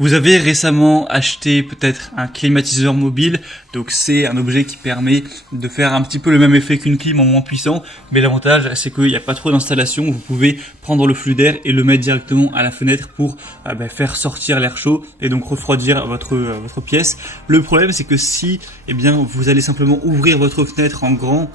Vous avez récemment acheté peut-être un climatiseur mobile, donc c'est un objet qui permet de faire un petit peu le même effet qu'une clim en moins puissant, mais l'avantage c'est qu'il n'y a pas trop d'installation, vous pouvez prendre le flux d'air et le mettre directement à la fenêtre pour faire sortir l'air chaud et donc refroidir votre pièce. Le problème c'est que si vous allez simplement ouvrir votre fenêtre en grand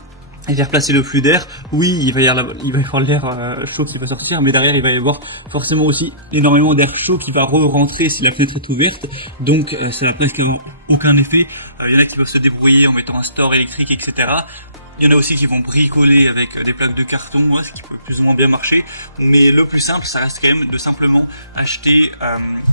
et faire placer le flux d'air, oui, il va y avoir l'air chaud qui va sortir, mais derrière il va y avoir forcément aussi énormément d'air chaud qui va re-rentrer si la fenêtre est ouverte, donc ça n'a presque aucun effet. Il y en a qui peuvent se débrouiller en mettant un store électrique, etc. Il y en a aussi qui vont bricoler avec des plaques de carton, ce qui peut plus ou moins bien marcher, mais le plus simple, ça reste quand même de simplement acheter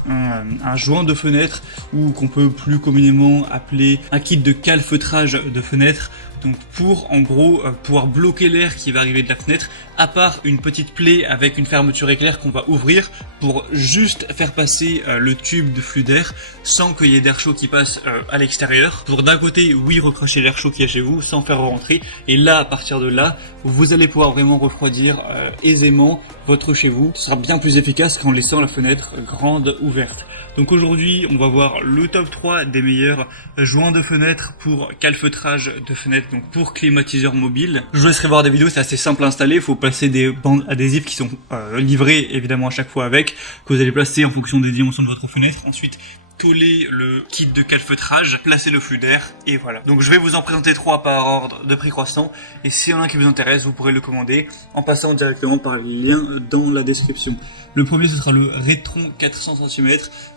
un joint de fenêtre, ou qu'on peut plus communément appeler un kit de calfeutrage de fenêtre. Donc pour en gros pouvoir bloquer l'air qui va arriver de la fenêtre, à part une petite plaie avec une fermeture éclair qu'on va ouvrir pour juste faire passer le tube de flux d'air sans qu'il y ait d'air chaud qui passe à l'extérieur. Pour d'un côté, oui, recracher l'air chaud qu'il y a chez vous sans faire rentrer, et là, à partir de là, vous allez pouvoir vraiment refroidir aisément votre chez vous. Ce sera bien plus efficace qu'en laissant la fenêtre grande ouverte. Donc aujourd'hui, on va voir le top 3 des meilleurs joints de fenêtre pour calfeutrage de fenêtre, donc pour climatiseur mobile. Je vous laisserai voir des vidéos, c'est assez simple à installer. Il faut placer des bandes adhésives qui sont livrées évidemment à chaque fois avec, que vous allez placer en fonction des dimensions de votre fenêtre. Ensuite, coller le kit de calfeutrage, placer le flux d'air, et voilà. Donc je vais vous en présenter 3 par ordre de prix croissant, et s'il y en a un qui vous intéresse, vous pourrez le commander en passant directement par le lien dans la description. Le premier, ce sera le Retron 400 cm,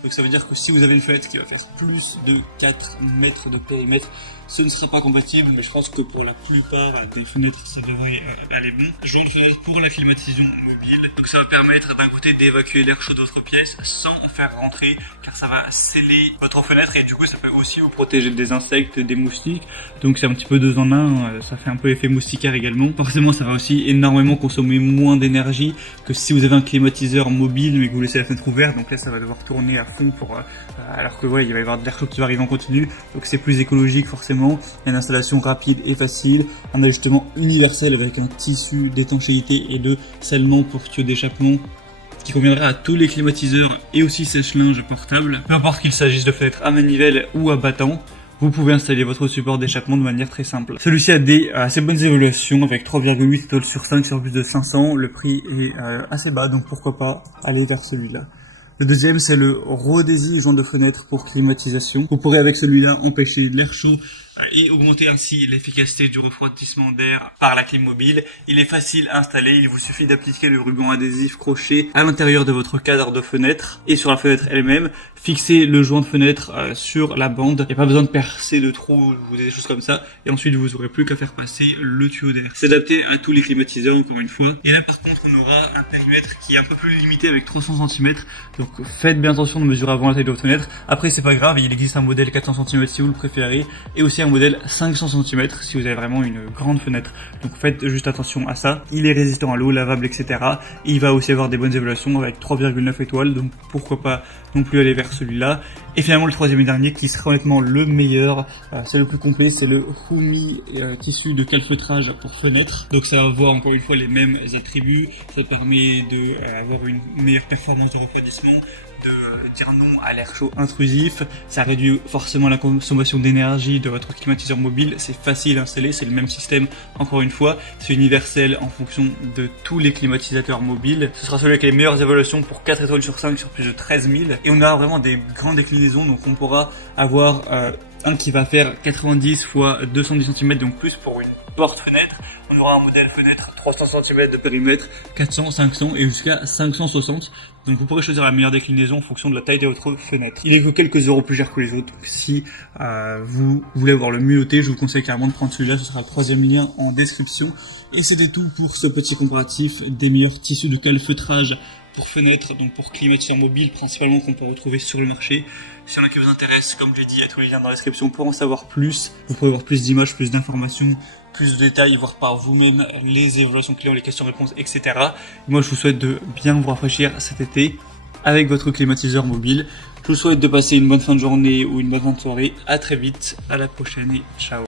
donc ça veut dire que si vous avez une fenêtre qui va faire plus de 4 mètres de périmètre, ce ne sera pas compatible, mais je pense que pour la plupart des fenêtres, ça devrait aller bon. Joint de fenêtre pour la climatisation mobile, donc ça va permettre d'un côté d'évacuer l'air chaud de votre pièce sans faire rentrer, car ça va sceller votre fenêtre, et du coup ça peut aussi vous protéger des insectes, des moustiques, donc c'est un petit peu 2 en 1, ça fait un peu effet moustiquaire également. Forcément ça va aussi énormément consommer moins d'énergie que si vous avez un climatiseur mobile mais que vous laissez la fenêtre ouverte, donc là ça va devoir tourner à fond alors que voilà, il va y avoir de l'air chaud qui va arriver en continu, donc c'est plus écologique forcément. Il y a une installation rapide et facile, un ajustement universel avec un tissu d'étanchéité et de scellement pour tuyaux d'échappement qui conviendra à tous les climatiseurs et aussi sèche-linge portable. Peu importe qu'il s'agisse de fenêtres à manivelle ou à battant, vous pouvez installer votre support d'échappement de manière très simple. Celui-ci a des assez bonnes évaluations avec 3,8 étoiles sur 5 sur plus de 500. Le prix est assez bas, donc pourquoi pas aller vers celui-là. Le deuxième, c'est le Rodesi joint de fenêtre pour climatisation. Vous pourrez avec celui-là empêcher l'air chaud et augmenter ainsi l'efficacité du refroidissement d'air par la clim mobile. Il est facile à installer, il vous suffit d'appliquer le ruban adhésif crochet à l'intérieur de votre cadre de fenêtre et sur la fenêtre elle-même. Fixer le joint de fenêtre sur la bande, il n'y a pas besoin de percer de trous ou des choses comme ça, et ensuite vous n'aurez plus qu'à faire passer le tuyau d'air. C'est adapté à tous les climatiseurs encore une fois. Et là par contre on aura un périmètre qui est un peu plus limité avec 300 cm, donc faites bien attention de mesurer avant la taille de votre fenêtre. Après c'est pas grave, il existe un modèle 400 cm si vous le préférez, et aussi un modèle 500 cm si vous avez vraiment une grande fenêtre. Donc faites juste attention à ça. Il est résistant à l'eau, lavable, etc. Et il va aussi avoir des bonnes évaluations avec 3,9 étoiles, donc pourquoi pas non plus aller vers celui-là. Et finalement le troisième et dernier qui sera honnêtement le meilleur, c'est le plus complet, c'est le Humi tissu de calfeutrage pour fenêtre. Donc ça va avoir encore une fois les mêmes attributs, ça permet d'avoir une meilleure performance de refroidissement, de dire non à l'air chaud intrusif, ça réduit forcément la consommation d'énergie de votre climatiseur mobile, c'est facile à installer, c'est le même système encore une fois, c'est universel en fonction de tous les climatisateurs mobiles. Ce sera celui avec les meilleures évaluations pour 4 étoiles sur 5 sur plus de 13 000, et on aura vraiment des grandes déclinaisons, donc on pourra avoir un qui va faire 90 x 210 cm, donc plus pour une porte-fenêtre. On aura un modèle fenêtre 300 cm de périmètre, 400, 500 et jusqu'à 560. Donc vous pourrez choisir la meilleure déclinaison en fonction de la taille de votre fenêtre. Il est que quelques euros plus cher que les autres. Donc si vous voulez avoir le mieux noté, je vous conseille carrément de prendre celui-là. Ce sera le troisième lien en description. Et c'était tout pour ce petit comparatif des meilleurs tissus de calfeutrage pour fenêtre, donc pour climatiseur mobile principalement, qu'on peut retrouver sur le marché. S'il y en a qui vous intéressent, comme j'ai dit, il y a tous les liens dans la description pour en savoir plus. Vous pourrez voir plus d'images, plus d'informations, plus de détails, voir par vous-même les évaluations clients, les questions-réponses, etc. Moi, je vous souhaite de bien vous rafraîchir cet été avec votre climatiseur mobile. Je vous souhaite de passer une bonne fin de journée ou une bonne fin de soirée. À très vite, à la prochaine et ciao.